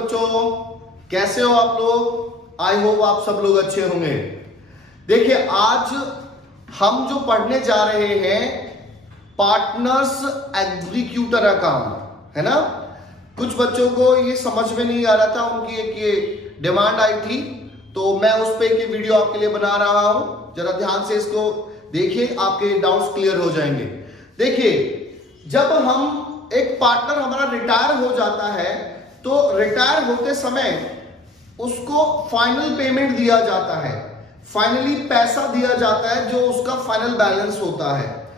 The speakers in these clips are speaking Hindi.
बच्चों, कैसे हो आप लोग? आई होप आप सब लोग अच्छे होंगे। देखिए, आज हम जो पढ़ने जा रहे हैं पार्टनर्स एग्जीक्यूटर अकाउंट, है ना। कुछ बच्चों को ये समझ में नहीं आ रहा था, उनकी एक ये डिमांड आई थी, तो मैं उस पर एक वीडियो आपके लिए बना रहा हूं। जरा ध्यान से इसको देखिए, आपके डाउट्स क्लियर हो जाएंगे। देखिए, जब हम एक पार्टनर हमारा रिटायर हो जाता है तो रिटायर होते समय उसको फाइनल पेमेंट दिया जाता है, फाइनली पैसा दिया जाता है जो उसका फाइनल बैलेंस होता है।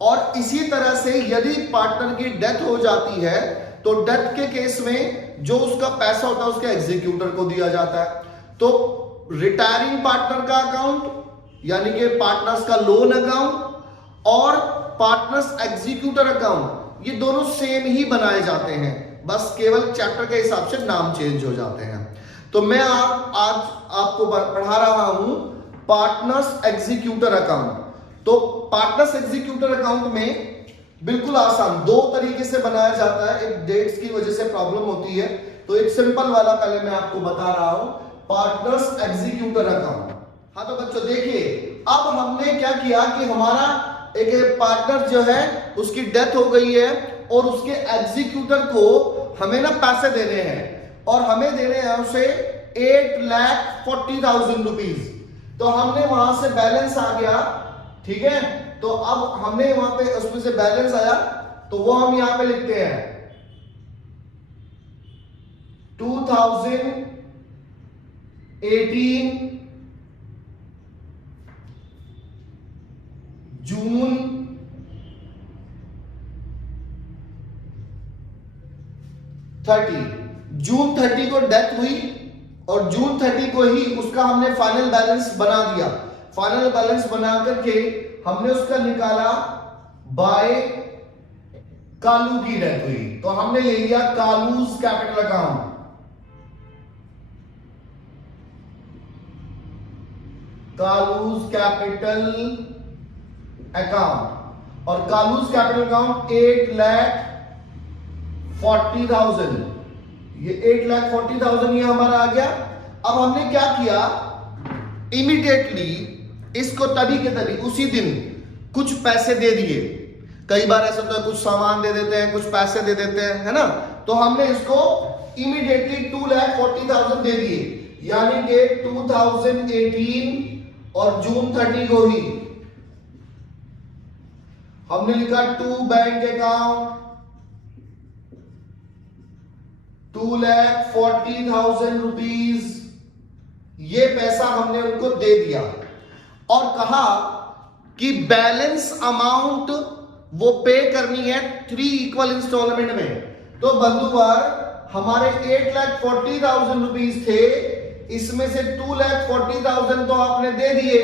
और इसी तरह से यदि पार्टनर की डेथ हो जाती है तो डेथ के केस में जो उसका पैसा होता है उसके एग्जीक्यूटर को दिया जाता है। तो रिटायरिंग पार्टनर का अकाउंट यानी कि पार्टनर्स का लोन अकाउंट और पार्टनर्स एग्जीक्यूटर अकाउंट, ये दोनों सेम ही बनाए जाते हैं, बस केवल चैप्टर के हिसाब से नाम चेंज हो जाते हैं। तो मैं आज आपको पढ़ा रहा हूं पार्टनर्स एग्जीक्यूटर अकाउंट। तो पार्टनर्स एग्जीक्यूटर अकाउंट में बिल्कुल आसान दो तरीके से बनाया जाता है। एक डेट्स की वजह से प्रॉब्लम होती है, तो एक सिंपल वाला पहले मैं आपको बता रहा हूं, पार्टनर्स एग्जीक्यूटर अकाउंट। हाँ तो बच्चों देखिए, अब हमने क्या किया कि हमारा एक पार्टनर जो है उसकी डेथ हो गई है और उसके एग्जीक्यूटर को हमें ना पैसे देने हैं और हमें देने हैं उसे 8,40,000 रुपीज। तो हमने वहां से बैलेंस आ गया, ठीक है। तो अब हमने वहां पे उसमें से बैलेंस आया तो वो हम यहां पे लिखते हैं 2018 जून 30, जून 30 को डेथ हुई और जून 30 को ही उसका हमने फाइनल बैलेंस बना दिया। फाइनल बैलेंस बना करके हमने उसका निकाला बाय कालू की डेथ हुई, तो हमने ले लिया कालूज कैपिटल अकाउंट। कालूज कैपिटल अकाउंट और कालूज कैपिटल अकाउंट 8,40,000, ये 8,40,000 ये हमारा आ गया। अब हमने क्या किया, इमीडिएटली इसको तभी के तभी उसी दिन कुछ पैसे दे दिए। कई बार ऐसा होता है, कुछ सामान दे देते हैं, कुछ पैसे दे देते हैं, है ना। तो हमने इसको इमीडिएटली 2,40,000 दे दिए, यानी कि 2018 और जून 30 को ही हमने लिखा टू बैंक अकाउंट 2,40,000 रुपीज। ये पैसा हमने उनको दे दिया और कहा कि बैलेंस अमाउंट वो पे करनी है 3 इक्वल इंस्टॉलमेंट में। तो बंधुवर हमारे 8,40,000 रुपीज थे, इसमें से 2,40,000 तो आपने दे दिए,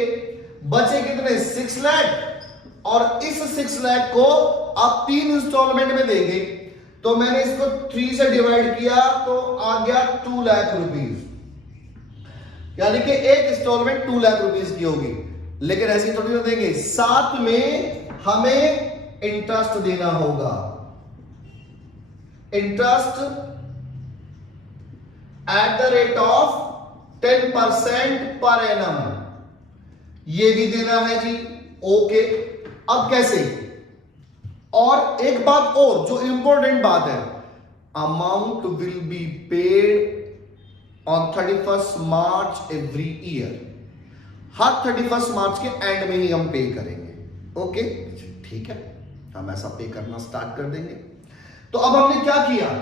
बचे कितने 6 लाख, और इस 6 लाख को आप 3 इंस्टॉलमेंट में देंगे। तो मैंने इसको 3 से डिवाइड किया तो आ गया 2 लाख रुपीज, यानी कि एक इंस्टॉलमेंट 2 लाख रुपीज की होगी। लेकिन ऐसी थोड़ी ना देंगे, साथ में हमें इंटरेस्ट देना होगा। Interest at the rate of 10% per annum, ये भी देना है जी। ओके, अब कैसे? और एक बात और जो इंपॉर्टेंट बात है, amount will be paid on 31 March every year. हर 31 मार्च के एंड में ही हम पे करेंगे। ओके, ठीक है, हम ऐसा पे करना स्टार्ट कर देंगे। तो अब हमने क्या किया,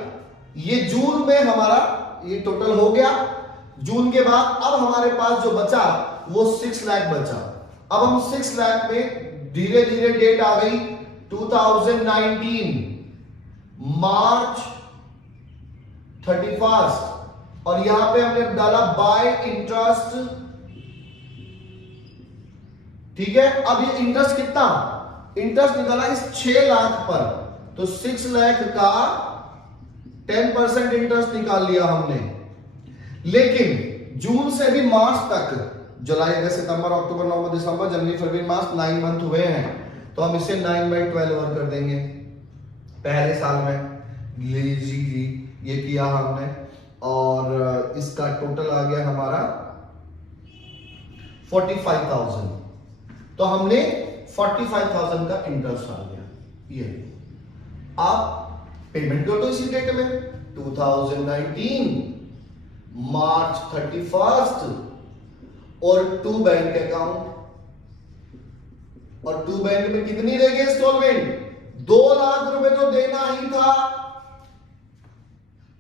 ये जून में हमारा ये टोटल हो गया। जून के बाद अब हमारे पास जो बचा वो 6 लाख बचा। अब हम 6 लाख में धीरे धीरे डेट आ गई 2019 मार्च 31, और यहां पे हमने डाला बाय इंटरेस्ट, ठीक है। अब ये इंटरेस्ट कितना, इंटरेस्ट निकाला इस 6 लाख पर, तो 6 लाख का 10% इंटरेस्ट निकाल लिया हमने। लेकिन जून से भी मार्च तक, जुलाई अगस्त सितंबर अक्टूबर नवंबर दिसंबर जनवरी फरवरी मार्च 9 मंथ हुए हैं, तो हम इसे 9/12 ओवर कर देंगे। पहले साल में लीजिए ये किया हमने, और इसका टोटल आ गया हमारा 45,000। तो हमने 45,000 का इंटरेस्ट आ गया। ये आप पेमेंट दो तो इसी डेट में 2019 मार्च 31 और टू बैंक अकाउंट, और टू बैंक में कितनी रहेगी इंस्टॉलमेंट? 2 लाख रुपए तो देना ही था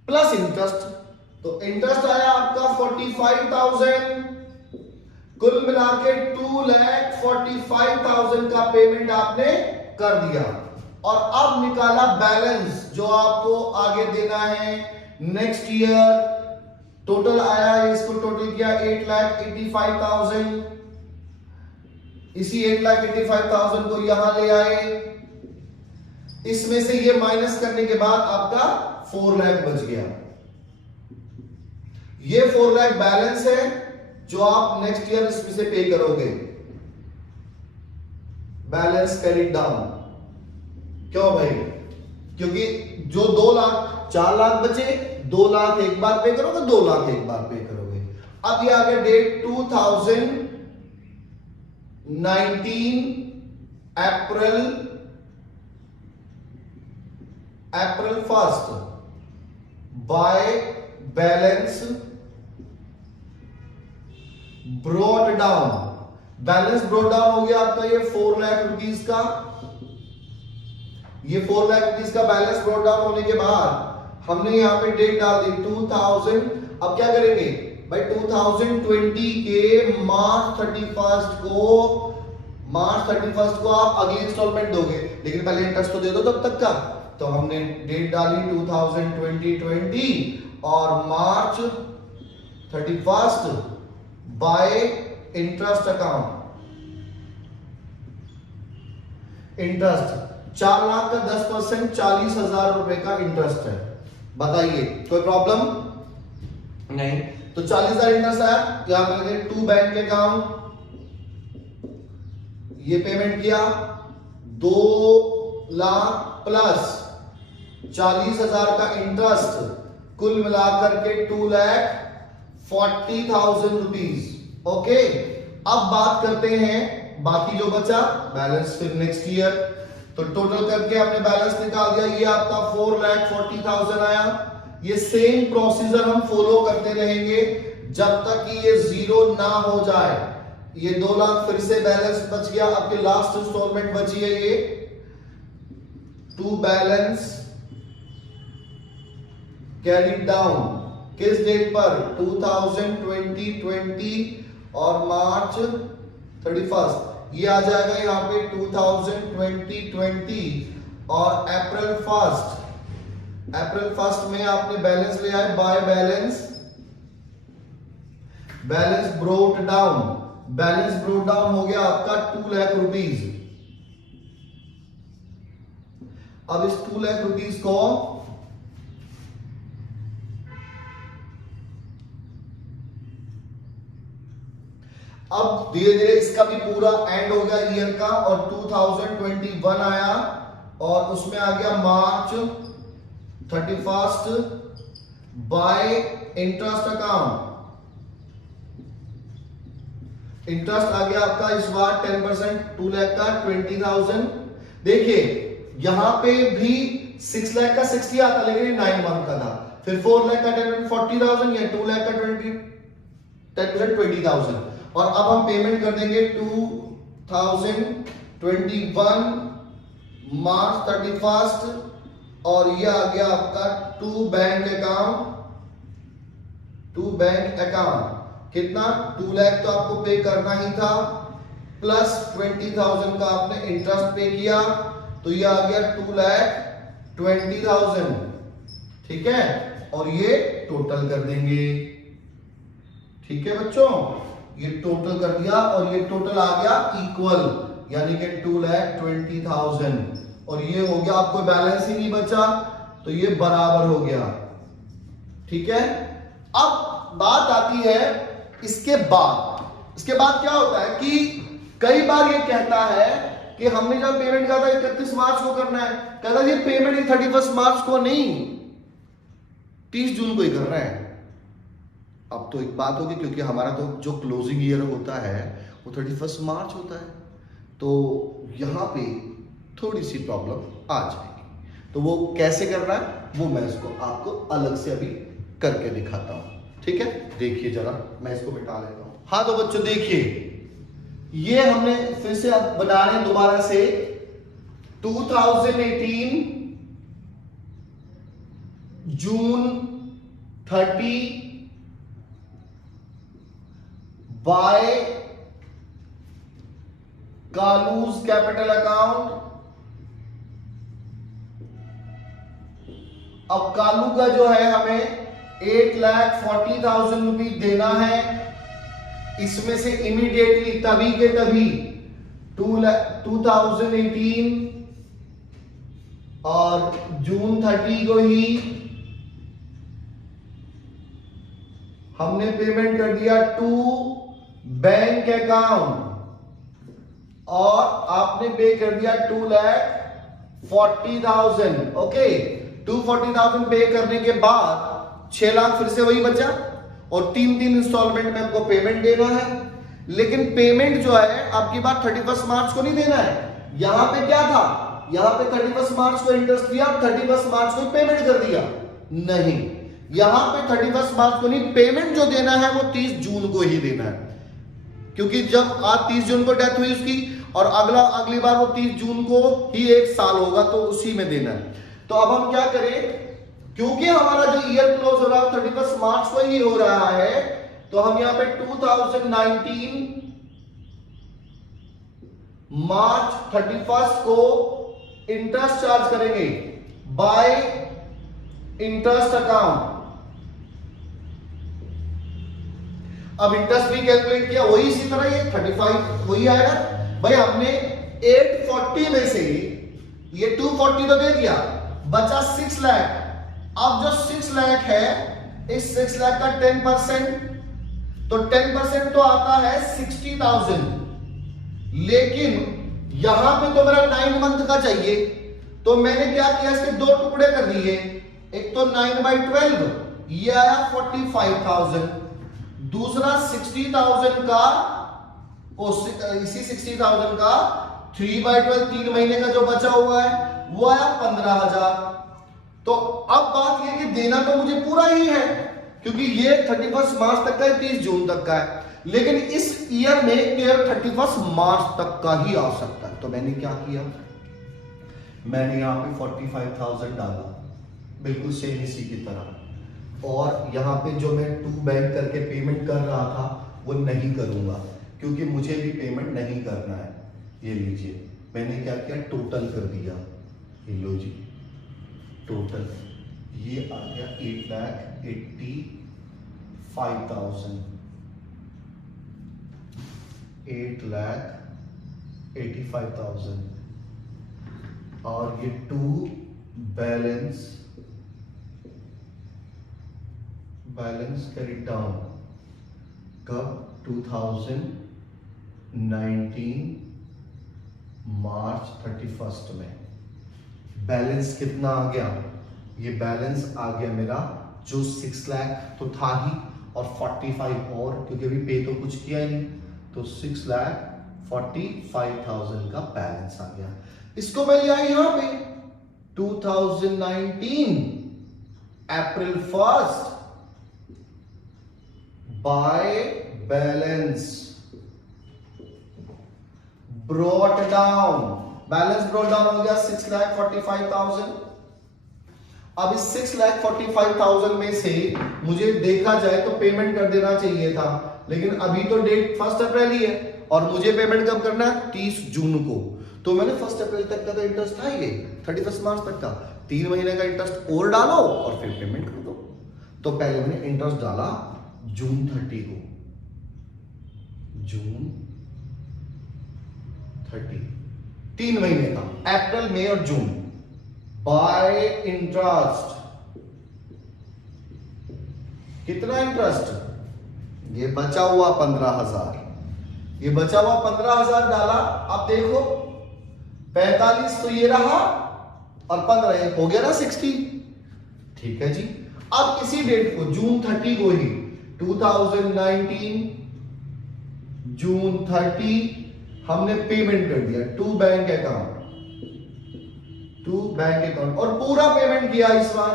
प्लस इंटरेस्ट। तो इंटरेस्ट आया आपका 45,000, कुल मिला के 2,45,000 का पेमेंट आपने कर दिया। और अब निकाला बैलेंस जो आपको आगे देना है नेक्स्ट ईयर। टोटल आया है, इसको टोटल किया 8,85,000। इसी 8,85,000 को यहां ले आए, इसमें से ये माइनस करने के बाद आपका 4 लाख बच गया। ये 4 लाख बैलेंस है जो आप नेक्स्ट ईयर इसमें से पे करोगे। Balance carried down. क्यों भाई? क्योंकि जो 2 लाख 4 लाख बचे, 2 लाख एक बार पे करोगे, 2 लाख एक बार पे करोगे। अब ये आ गया date 2019 April 1 by balance brought down. Balance brought down हो गया आपका ये 4 लाख रुपीस का। ये 4 लाख रुपीस का बैलेंस ब्रॉट डाउन होने के बाद हमने यहां पे डेट डाल दी 2000। अब क्या करेंगे भाई? 2020 के मार्च 31 को आप अगली इंस्टॉलमेंट दोगे, लेकिन पहले इंटरेस्ट तो दे दो तब तक का। तो हमने डेट डाली 2020 और मार्च 31 bye interest account. Interest 4 lakh का 10% 40,000 रुपए का इंटरेस्ट है। बताइए कोई प्रॉब्लम नहीं? तो 40,000 इंटरेस्ट आया, यहां पर टू बैंक अकाउंट, ये पेमेंट किया 2 लाख प्लस 40,000 का इंटरेस्ट, कुल मिलाकर के 2,40,000 रुपीज। ओके, अब बात करते हैं बाकी जो बचा बैलेंस फिर नेक्स्ट ईयर। तो टोटल करके हमने बैलेंस निकाल दिया, ये आपका 4,40,000 आया। ये सेम प्रोसीजर हम फॉलो करते रहेंगे जब तक कि ये जीरो ना हो जाए। ये 2 लाख फिर से बैलेंस बच गया, आपकी लास्ट इंस्टॉलमेंट बची है ये टू बैलेंस कैरी डाउन। किस डेट पर? 2020 और मार्च 31। ये आ जाएगा यहां पे 2020 और अप्रैल 1 में आपने बैलेंस ले आए by balance brought down. Balance brought down हो गया आपका 2 लाख रुपीज। अब इस 2 लाख रुपीज को अब धीरे धीरे इसका भी पूरा एंड हो गया ईयर का, और 2021 आया और उसमें आ गया मार्च 31 बाय इंटरेस्ट अकाउंट। इंटरेस्ट आ गया आपका इस बार 10%, 2 लाख का 20,000। देखिए यहां पे भी 6 लाख का 60 आता, लेकिन 9 मंथ का था। फिर 4 लाख का 40,000 या 2 लाख का 10% 20,000। और अब हम पेमेंट कर देंगे 2021 मार्च 31 और ये आ गया आपका टू बैंक अकाउंट। कितना? 2 लाख तो आपको पे करना ही था, प्लस 20,000 का आपने इंटरेस्ट पे किया, तो ये आ गया 2,20,000। ठीक है, और ये टोटल कर देंगे। ठीक है बच्चों, ये टोटल कर दिया और ये टोटल आ गया इक्वल, यानी कि 2,20,000। और ये हो गया, आपको बैलेंस ही नहीं बचा तो ये बराबर हो गया। ठीक है, अब बात आती है इसके बाद क्या होता है कि कई बार ये कहता है कि हमने जब पेमेंट कहा था 31 मार्च को करना है, कहता है ये पेमेंट 31 मार्च को नहीं 30 जून को ही करना है। अब तो एक बात होगी, क्योंकि हमारा तो जो क्लोजिंग ईयर होता है वो 31 मार्च होता है, तो यहाँ पे थोड़ी सी प्रॉब्लम आ जाएगी। तो वो कैसे करना है वो मैं इसको आपको अलग से अभी करके दिखाता हूँ, ठीक है। देखिए जरा, मैं इसको मिटा लेता हूँ। हाँ तो बच्चों देखिए, ये हमने फिर से अब बना रहे हैं दोबारा से 2018 जून 30 बाय कालूज कैपिटल अकाउंट। अब कालू का जो है हमें 8,40,000 रुपये देना है। इसमें से इमीडिएटली तभी के तभी 2018 और जून 30 को ही हमने पेमेंट कर दिया टू बैंक अकाउंट, और आपने पे कर दिया 2,40,000। ओके, 240,000 पे करने के बाद 6 लाख फिर से वही बचा, और 3 इंस्टॉलमेंट में आपको पेमेंट देना है। लेकिन पेमेंट जो है आपकी बात 31 मार्च को नहीं देना है। यहां पे क्या था, यहां पे 31 मार्च को इंटरेस्ट दिया, 31 मार्च को पेमेंट कर दिया, नहीं, यहां पे 31 मार्च को नहीं, पेमेंट जो देना है वो 30 जून को ही देना है। क्योंकि जब आज 30 जून को डेथ हुई उसकी, और अगली बार वो 30 जून को ही 1 साल होगा, तो उसी में देना है। तो अब हम क्या करें, क्योंकि हमारा जो ईयर क्लोज हो रहा है 31 मार्च को ही हो रहा है, तो हम यहां पे 2019 मार्च 31 को इंटरेस्ट चार्ज करेंगे बाय इंटरेस्ट अकाउंट। अब इंटरेस्ट भी कैलकुलेट किया, वही इसी तरह ये 35 वही आएगा भाई। हमने 840 में से ये 240 तो दे दिया, बचा 6 लाख। अब जो 6 लाख है, इस 6 लाख का 10%, तो 10% तो आता है 60,000। लेकिन यहां पे तो मेरा 9 मंथ का चाहिए, तो मैंने क्या किया, इसके 2 टुकड़े कर दिए। एक तो 9/12, ये आया 45,000। दूसरा 60,000 का, इसी 60,000 का 3/12 3 महीने का जो बचा हुआ है वो आया 15,000। तो अब बात यह कि देना तो मुझे पूरा ही है, क्योंकि ये 31 मार्च तक का है, 30 जून तक का है। लेकिन इस ईयर में केवल 31 मार्च तक का ही आ सकता है। तो मैंने क्या किया, मैंने यहां पे 45,000 डाला, बिल्कुल सेम इसी की तरह। और यहां पे जो मैं 2 बैंक करके पेमेंट कर रहा था वो नहीं करूंगा, क्योंकि मुझे भी पेमेंट नहीं करना है। ये लीजिए, मैंने क्या किया, टोटल कर दिया। ये लो जी, टोटल ये आ गया 8,85,000, 8,85,000। और ये 2 बैलेंस कैरी डाउन कब, 2019 मार्च 31 में। बैलेंस कितना आ गया, ये बैलेंस आ गया मेरा जो 6 लाख तो था ही, और 45 और, क्योंकि अभी पे तो कुछ किया ही नहीं, तो 6,45,000 का बैलेंस आ गया। इसको मैं लिया यहां पे 2019 April 1 by balance brought down. Balance brought down हो गया 6,45,000। अब इस 6,45,000 में से मुझे देखा जाए तो पेमेंट कर देना चाहिए था, लेकिन अभी तो डेट 1 अप्रैल ही है, और मुझे पेमेंट कब करना है, 30 जून को। तो मैंने 1 अप्रैल तक का तो इंटरेस्ट था ही, 31 मार्च तक का 3 महीने का इंटरेस्ट और डालो और फिर पेमेंट कर दो। तो पहले मैंने इंटरेस्ट डाला जून 30 को, जून 30, 3 महीने का, अप्रैल मई और जून, बाय इंटरेस्ट। कितना इंटरेस्ट, ये बचा हुआ 15,000, ये बचा हुआ 15,000 डाला। अब देखो 45 तो ये रहा, और 15 हो गया ना 60, ठीक है जी। अब इसी डेट को जून 30 को ही 2019 जून 30 हमने पेमेंट कर दिया टू बैंक अकाउंट और पूरा पेमेंट किया इस बार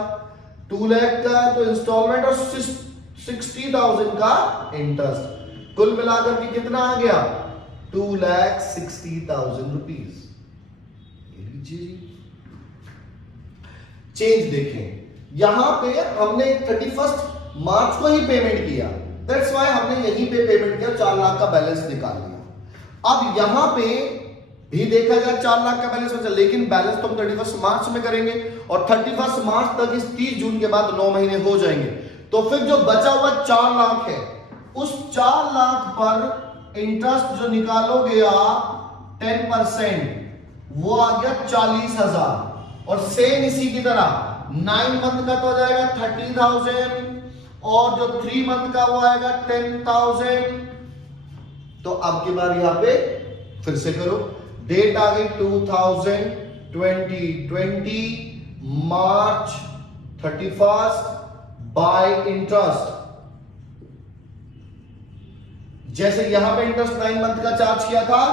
2 लाख का तो इंस्टॉलमेंट और 60,000 का इंटरेस्ट, कुल मिलाकर के कितना आ गया 2,60,000 रुपीज। चेंज देखें, यहां पे हमने 31 मार्च को ही पेमेंट किया, दैट्स व्हाई हमने यहीं पे पेमेंट किया, 4 लाख का बैलेंस निकाल लिया। अब यहां पे भी देखा जाए 4 लाख का बैलेंस बचा, लेकिन बैलेंस तो हम 31 मार्च में करेंगे और 31 मार्च तक इस 30 जून के बाद 9 महीने हो जाएंगे, तो फिर जो बचा हुआ 4 लाख है उस 4 लाख पर इंटरेस्ट जो निकालोगे आप 10% वो आ गया 40,000, और सेम इसी की तरह 9 मंथ का तो हो जाएगा 30,000 और जो 3 मंथ का वो आएगा 10,000। तो अब की बार यहां पे फिर से करो, डेट आ गई 2020 मार्च 31 बाय इंटरेस्ट। जैसे यहां पे इंटरेस्ट 9 मंथ का चार्ज किया था,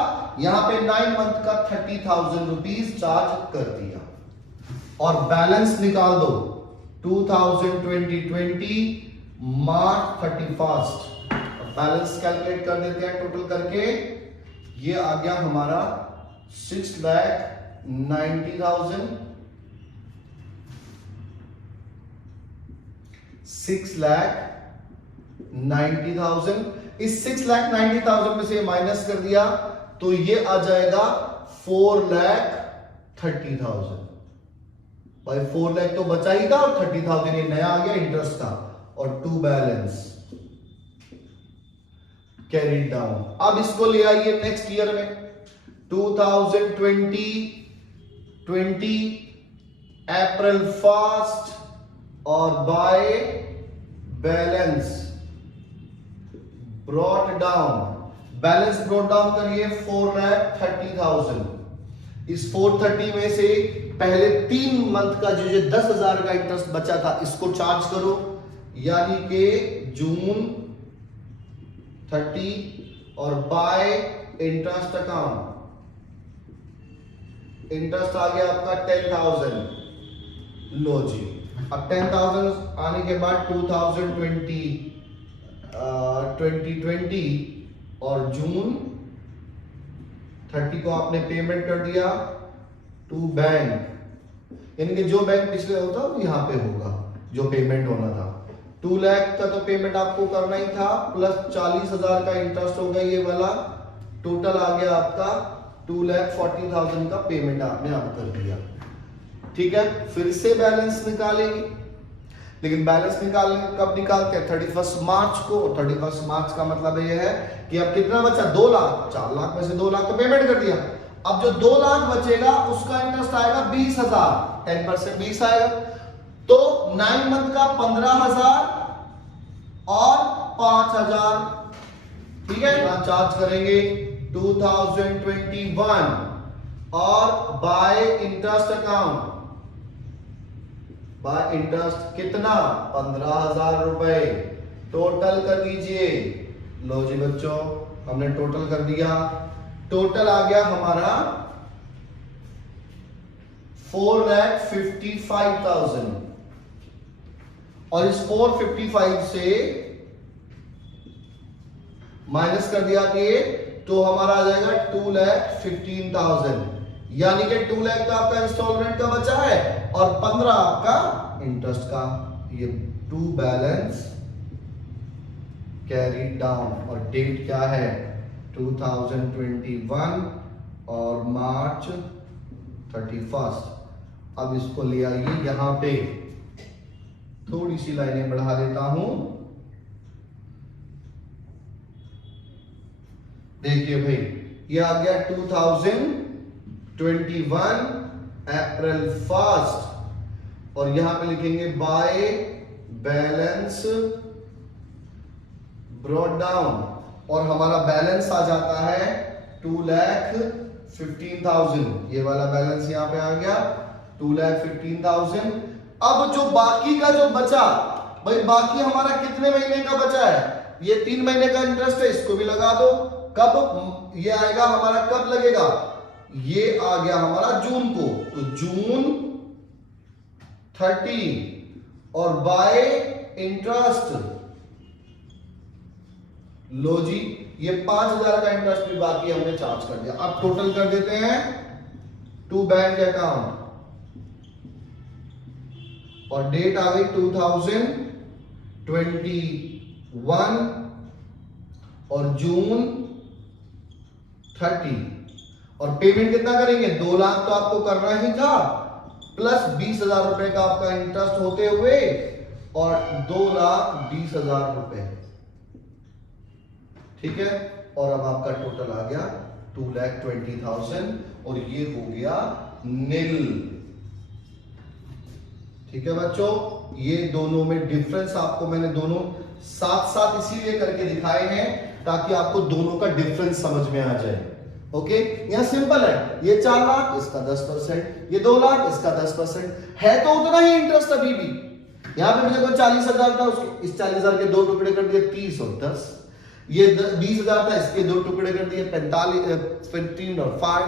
यहां पे 9 मंथ का 30,000 रुपीज चार्ज कर दिया और बैलेंस निकाल दो 2020 मार्च 31। बैलेंस कैलकुलेट कर देते हैं टोटल करके, ये आ गया हमारा 6,90,000 इस 6,90,000 में से माइनस कर दिया तो ये आ जाएगा 4,30,000। भाई 4 लाख तो बचा ही था और 30,000 ये नया आ गया इंटरेस्ट का, और टू बैलेंस कैरी डाउन। अब इसको ले आइए नेक्स्ट ईयर में 2020 अप्रैल 1 और bye balance brought down, balance brought down करिए 4,30,000। इस 430 में से पहले 3 मंथ का जो 10,000 का इंटरेस्ट बचा था इसको चार्ज करो, यानी कि जून 30 और बाय इंटरेस्ट अकाउंट, इंटरेस्ट आ गया आपका 10,000। लो जी, अब 10,000 आने के बाद 2020 और जून 30 को आपने पेमेंट कर दिया टू बैंक, यानी कि जो बैंक पिछले होता है यहां पे होगा जो पेमेंट होना था। 2 लाख का तो पेमेंट आपको करना ही था, प्लस 40,000 का इंटरेस्ट होगा ये वाला, टोटल आ गया आपका 2,40,000 का पेमेंट आपने आप कर दिया। ठीक है, फिर से बैलेंस निकालेंगे, लेकिन बैलेंस कब निकालते हैं 31 मार्च को। 31 मार्च का मतलब यह है कि अब कितना बचा 2 लाख, 4 लाख में से 2 लाख तो पेमेंट कर दिया, अब जो 2 लाख बचेगा उसका इंटरेस्ट आएगा 20,000, 10% 20 आएगा, तो 9 मंथ का 15,000 और 5,000। ठीक है, चार्ज करेंगे 2021 और bye interest account, bye interest कितना 15,000 रुपए, टोटल कर लीजिए। लो जी बच्चों, हमने टोटल कर दिया, टोटल आ गया हमारा 4,55,000 और इस 455 से माइनस कर दिया कि तो हमारा आ जाएगा 2,15,000, यानी कि 2 लाख का आपका इंस्टॉलमेंट का बचा है और 15 आपका इंटरेस्ट का। ये टू बैलेंस कैरी डाउन, और डेट क्या है 2021 और मार्च 31। अब इसको ले आइए यहां पे, थोड़ी सी लाइनें बढ़ा देता हूं, देखिए भाई ये आ गया 2021 अप्रैल 1 और यहां पे लिखेंगे बाय बैलेंस ब्रॉट डाउन, और हमारा बैलेंस आ जाता है 2,15,000। ये वाला बैलेंस यहां पे आ गया 2,15,000। अब जो बाकी का जो बचा भाई बाकी हमारा कितने महीने का बचा है, ये 3 महीने का इंटरेस्ट है, इसको भी लगा दो। कब ये आएगा हमारा, कब लगेगा, ये आ गया हमारा जून को, तो जून 30 और बाय इंटरेस्ट, लो जी ये 5000 का इंटरेस्ट भी बाकी हमने चार्ज कर दिया। अब टोटल कर देते हैं टू बैंक अकाउंट, और डेट आ गई 2021 और जून 30, और पेमेंट कितना करेंगे, 2 लाख तो आपको करना ही था, प्लस 20,000 रुपए का आपका इंटरेस्ट होते हुए, और 2,20,000 रुपए, ठीक है। और अब आपका टोटल आ गया 2,20,000, और ये हो गया नील, ठीक है बच्चों। ये दोनों में डिफरेंस आपको मैंने दोनों साथ साथ इसीलिए करके दिखाए हैं ताकि आपको दोनों का डिफरेंस समझ में आ जाए। ओके, यहां सिंपल है, ये 4 लाख इसका 10%, ये 2 लाख इसका 10% है, तो उतना ही इंटरेस्ट अभी भी। यहां पे मेरे को 40,000 था, उसके इस 40,000 के 2 टुकड़े कर दिए, 30 और 10, ये 20,000 था, इसके 2 टुकड़े कर दिए, 45, 15 और 5,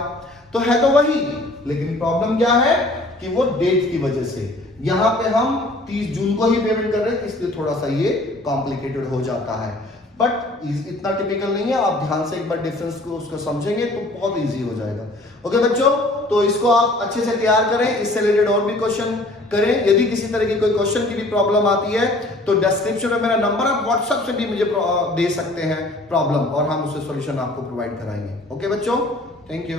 तो है तो वही, लेकिन प्रॉब्लम क्या है कि वो डेट की वजह से यहां पे हम 30 जून को ही पेमेंट कर रहे हैं, इसलिए थोड़ा सा ये कॉम्प्लिकेटेड हो जाता है, बट इतना टिपिकल नहीं है। आप ध्यान से एक बार डिफरेंस को उसको समझेंगे तो बहुत इजी हो जाएगा। ओके बच्चों, तो इसको आप अच्छे से तैयार करें, इससे रिलेटेड और भी क्वेश्चन करें। यदि किसी तरह की कोई क्वेश्चन की भी प्रॉब्लम आती है तो डिस्क्रिप्शन में मेरा नंबर, आप व्हाट्सएप से भी मुझे दे सकते हैं प्रॉब्लम, और हम उससे सॉल्यूशन आपको प्रोवाइड कराएंगे। ओके बच्चों, थैंक यू।